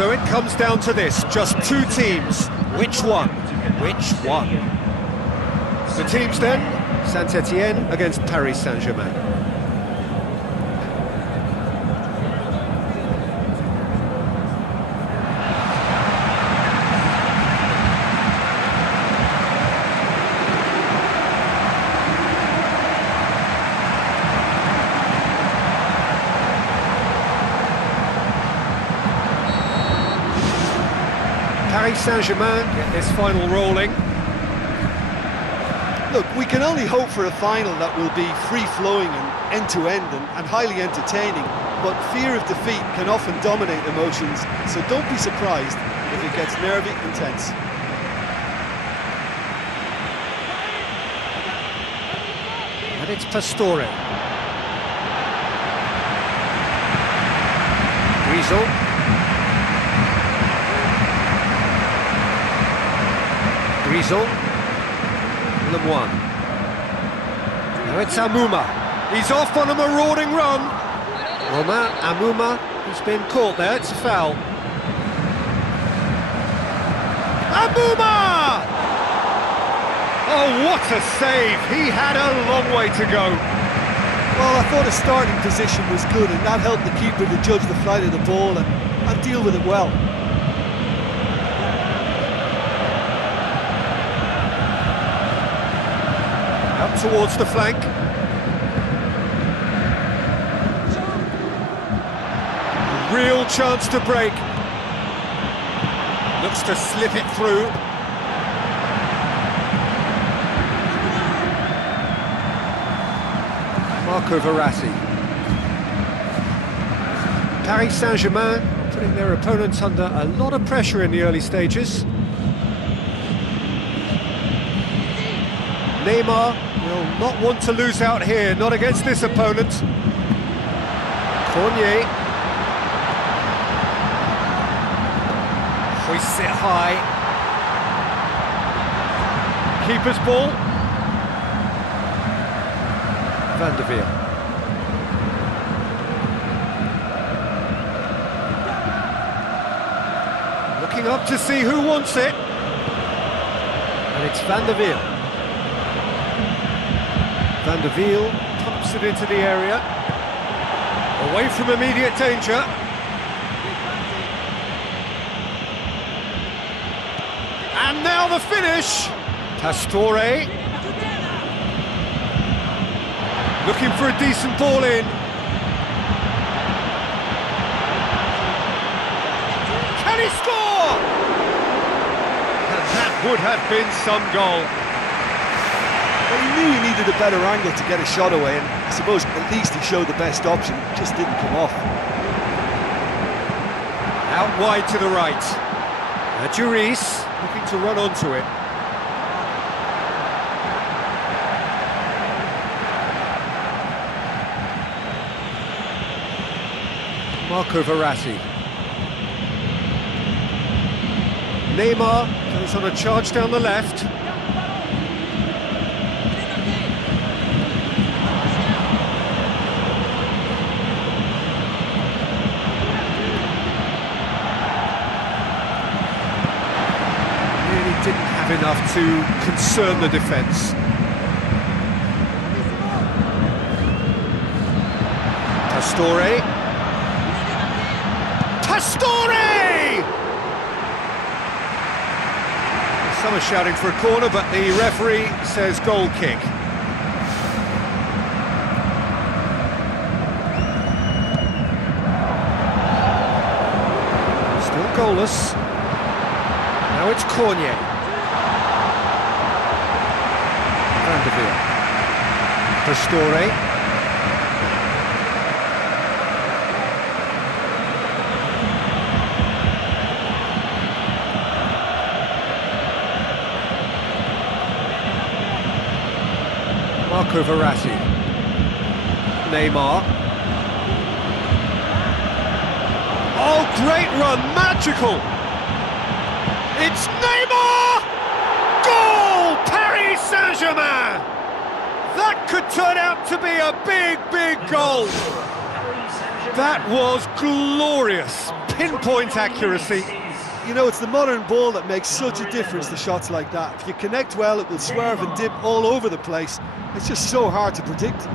So it comes down to this, just two teams. Which one? Which one? The teams then, Saint-Etienne against Paris Saint-Germain. Paris Saint-Germain get this final rolling. Look, we can only hope for a final that will be free-flowing and end-to-end and highly entertaining, but fear of defeat can often dominate emotions, so don't be surprised if it gets nervy and tense. And it's Pastore. Weasel. Weasel. Lemoine. Now it's Amouma. He's off on a marauding run. Romain Amouma, he's been caught there, it's a foul. Amouma! Oh, what a save! He had a long way to go. Well, I thought his starting position was good, and that helped the keeper to judge the flight of the ball and deal with it well. Up towards the flank. Real chance to break. Looks to slip it through. Marco Verratti. Paris Saint-Germain putting their opponents under a lot of pressure in the early stages. Neymar will not want to lose out here, not against this opponent. Fournier. Hoists it high. Keeper's ball. Van der Veer. Looking up to see who wants it. And it's Van der Veer. Van der Veer pumps it into the area, away from immediate danger. And now the finish! Pastore. Looking for a decent ball in. Can he score? And that would have been some goal. Well, he knew he needed a better angle to get a shot away, and I suppose at least he showed the best option, it just didn't come off. Out wide to the right. Juris looking to run onto it. Marco Verratti. Neymar goes on a charge down the left. Didn't have enough to concern the defence. Pastore. Pastore! Some are shouting for a corner, but the referee says goal kick. Still goalless. Now it's Cornier. Van der Veer. Pastore. Marco Verratti. Neymar. Oh, great run, magical! It's Neymar! Goal! Paris Saint-Germain! That could turn out to be a big, big goal. That was glorious. Pinpoint accuracy. You know, it's the modern ball that makes such a difference to shots like that. If you connect well, it will swerve and dip all over the place. It's just so hard to predict.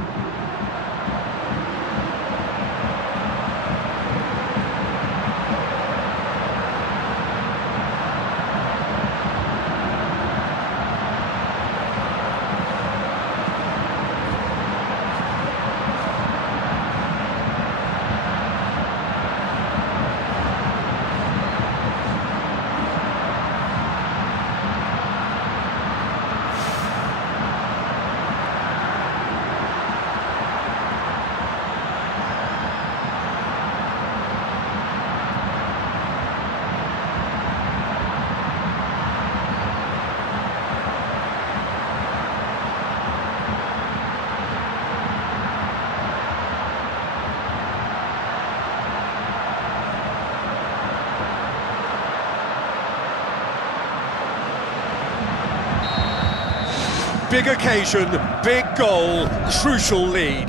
Big occasion, big goal, crucial lead.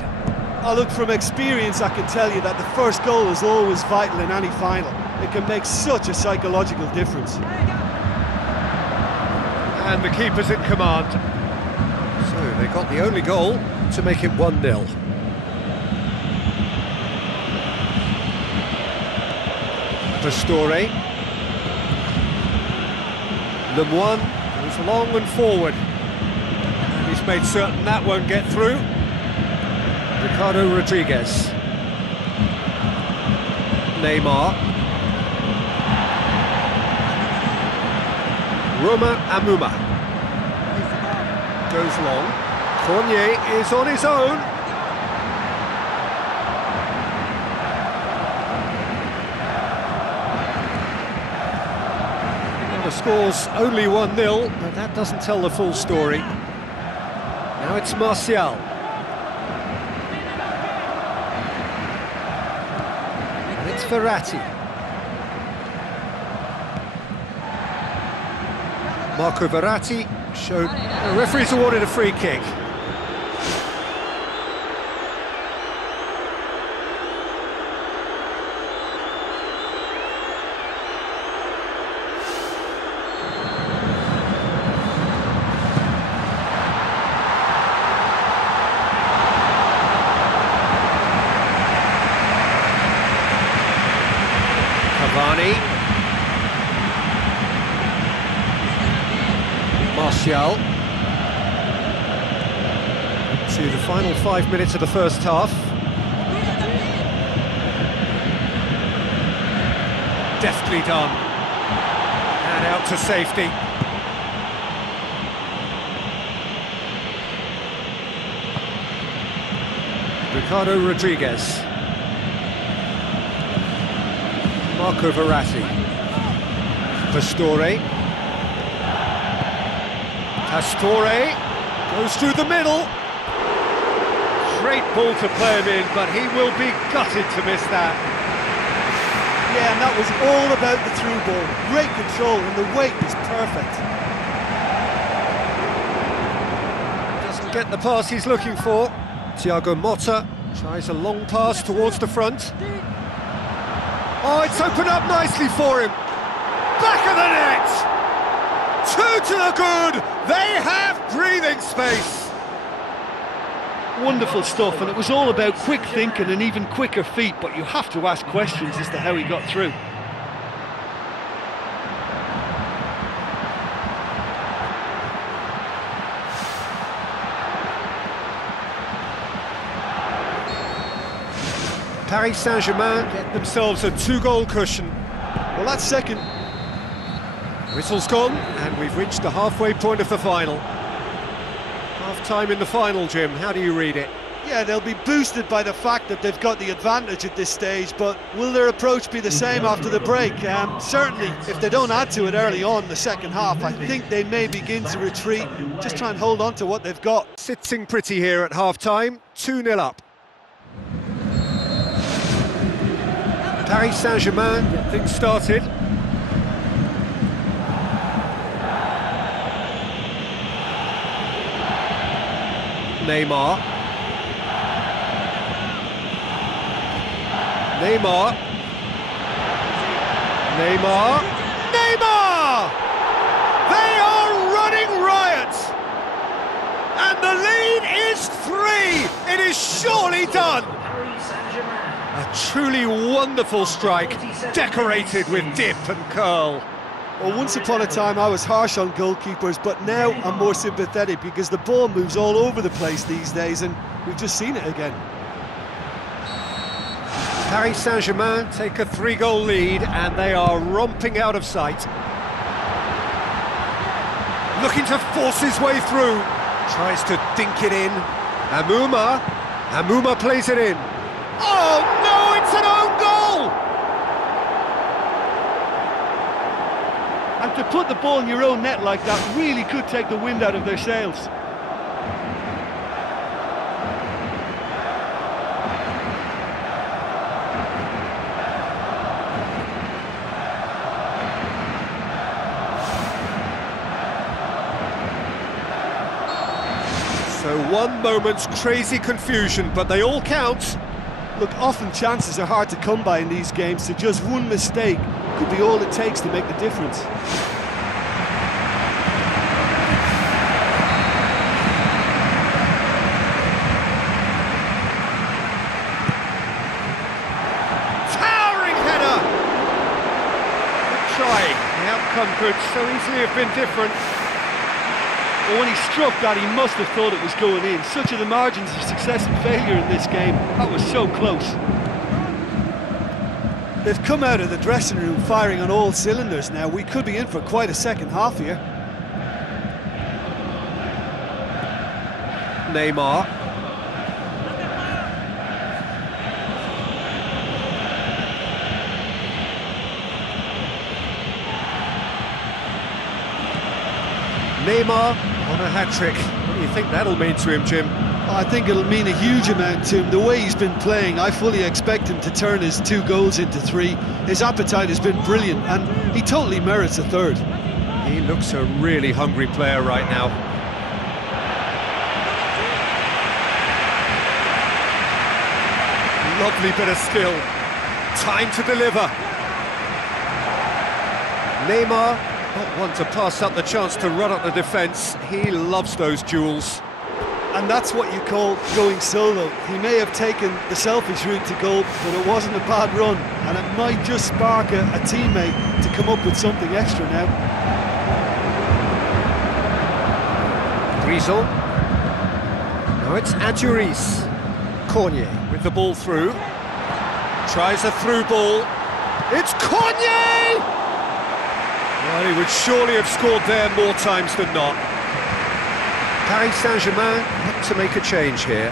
Oh, look, from experience, I can tell you that the first goal is always vital in any final. It can make such a psychological difference. And the keeper's in command. So they got the only goal to make it 1-0. Pastore. Lemoine goes long and forward. He's made certain that won't get through. Ricardo Rodriguez. Neymar. Roma Amuma. Goes long. Cornier is on his own. Well, the score's only 1-0, but that doesn't tell the full story. Now it's Martial. It's Verratti. Marco Verratti showed... The referee's awarded a free kick. Martial. To the final 5 minutes of the first half. Deftly done. And out to safety. Ricardo Rodriguez. Marco Verratti. Pastore. Pastore goes through the middle. Great ball to play him in, but he will be gutted to miss that. Yeah, and that was all about the through ball. Great control, and the weight was perfect. Doesn't get the pass he's looking for. Thiago Motta tries a long pass towards the front. Oh, it's opened up nicely for him. Back of the net! Two to the good! They have breathing space! Wonderful stuff, and it was all about quick thinking and even quicker feet, but you have to ask questions as to how he got through. Paris Saint-Germain get themselves a 2-goal cushion. Well, that's second. Whistle's gone, and we've reached the halfway point of the final. Half-time in the final, Jim. How do you read it? Yeah, they'll be boosted by the fact that they've got the advantage at this stage, but will their approach be the same after the break? Certainly, if they don't add to it early on in the second half, I think they may begin to retreat, just try and hold on to what they've got. Sitting pretty here at half-time, 2-0 up. Paris Saint-Germain get things started. Neymar. Neymar. Neymar. Neymar! They are running riot! And the lead is 3! It is surely done! A truly wonderful strike, decorated with dip and curl. Well, once upon a time I was harsh on goalkeepers, but now I'm more sympathetic because the ball moves all over the place these days, and we've just seen it again. Paris Saint-Germain take a 3-goal lead, and they are romping out of sight. Looking to force his way through. Tries to dink it in. Amouma plays it in. Oh no, it's an own goal! And to put the ball in your own net like that really could take the wind out of their sails. So one moment's crazy confusion, but they all count. Look, often chances are hard to come by in these games, so just one mistake could be all it takes to make the difference. Towering header! Good try. The outcome could so easily have been different. But when he struck that, he must have thought it was going in. Such are the margins of success and failure in this game. That was so close. They've come out of the dressing room firing on all cylinders now. We could be in for quite a second half here. Neymar. Neymar on a hat-trick. What do you think that'll mean to him, Jim? I think it'll mean a huge amount to him. The way he's been playing, I fully expect him to turn his 2 goals into 3. His appetite has been brilliant, and he totally merits a 3rd. He looks a really hungry player right now. Lovely bit of skill. Time to deliver. Neymar, not one to pass up the chance to run up the defence. He loves those duels. And that's what you call going solo. He may have taken the selfish route to goal, but it wasn't a bad run, and it might just spark a teammate to come up with something extra now. Grison. Now it's Adjuris. Cornier with the ball through. Tries a through ball. It's Cornier! Well, he would surely have scored there more times than not. Paris Saint-Germain have to make a change here.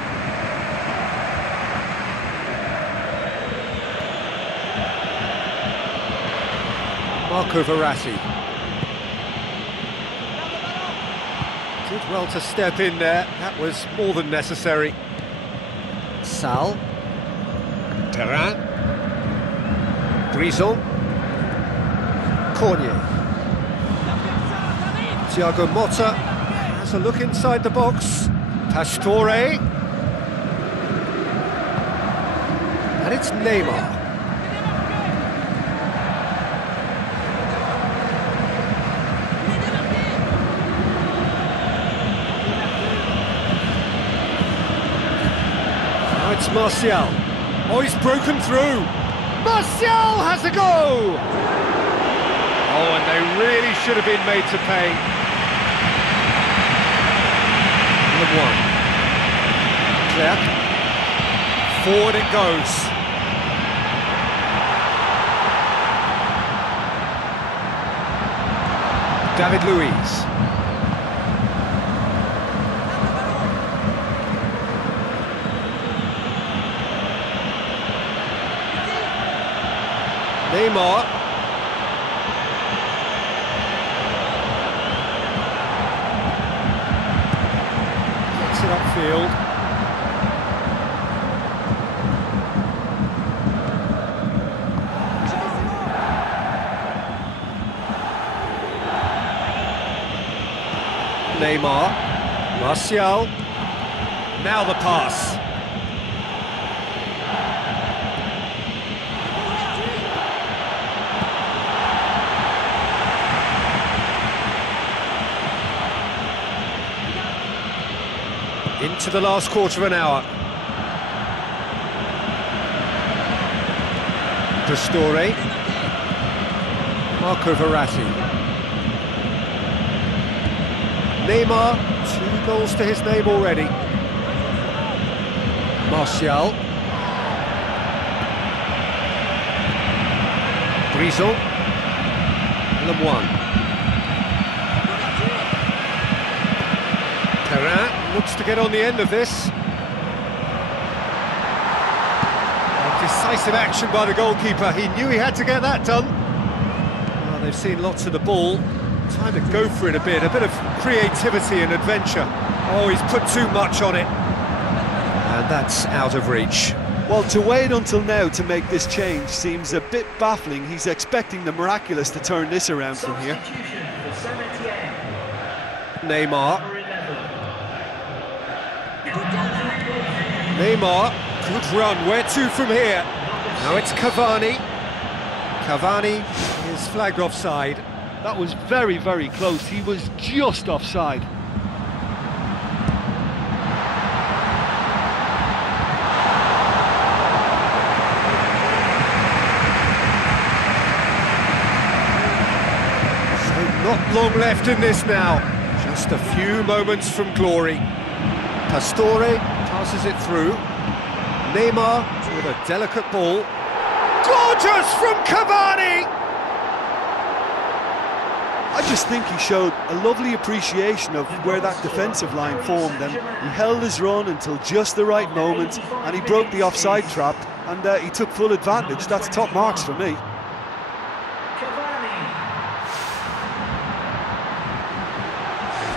Marco Verratti. Did well to step in there, that was more than necessary. Sal. Perrin. Grison. Cornier. Thiago Motta has a look inside the box. Pastore. And it's Neymar. Now it's Martial. Oh, he's broken through. Martial has a go! Oh, and they really should have been made to pay. One. Clear. Forward it goes. David Luiz. Neymar. It upfield. Neymar. Martial. Now the pass. Into the last quarter of an hour. Pastore. Marco Verratti. Neymar, 2 goals to his name already. Martial. Brisson. Lemoine. Perrin looks to get on the end of this. Decisive action by the goalkeeper. He knew he had to get that done. Well, they've seen lots of the ball. Time to go for it a bit of creativity and adventure. Oh, he's put too much on it. And that's out of reach. Well, to wait until now to make this change seems a bit baffling. He's expecting the miraculous to turn this around from here. Neymar. Neymar, good run. Where to from here? Now it's Cavani. Cavani is flagged offside. That was very, very close. He was just offside. Not long left in this now. Just a few moments from glory. Pastore passes it through. Neymar with a delicate ball. Gorgeous from Cavani! I just think he showed a lovely appreciation of where that defensive line formed, and he held his run until just the right moment, and he broke the offside trap, and he took full advantage. That's top marks for me.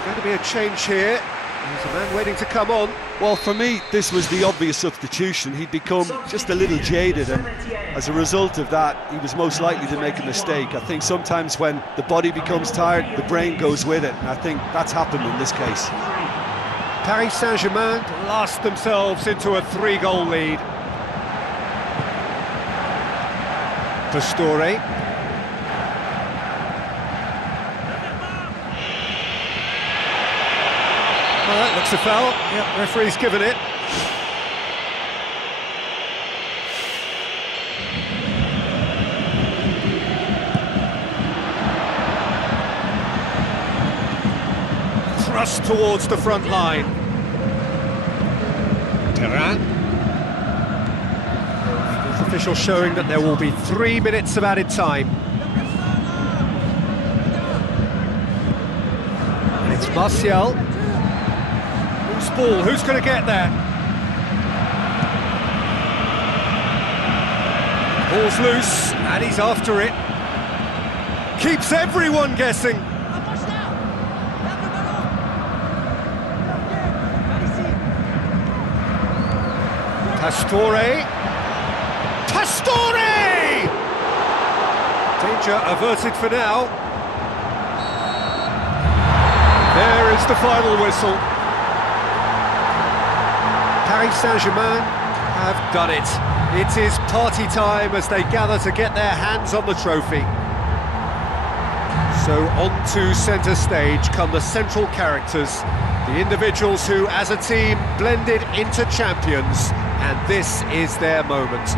Going to be a change here. There's a man waiting to come on. Well, for me, this was the obvious substitution. He'd become just a little jaded, and as a result of that, he was most likely to make a mistake. I think sometimes when the body becomes tired, the brain goes with it, and I think that's happened in this case. Paris Saint-Germain blast themselves into a 3-goal lead. Pastore. Well, that looks a foul. Yep, referee's given it. Thrust towards the front line. Perrin. Fourth official showing that there will be 3 minutes of added time. And it's Martial. Ball, who's going to get there? Ball's loose, and he's after it. Keeps everyone guessing. Pastore. Pastore! Danger averted for now. There is the final whistle. Paris Saint-Germain have done it. It is party time as they gather to get their hands on the trophy. So onto centre stage come the central characters, the individuals who, as a team, blended into champions, and this is their moment.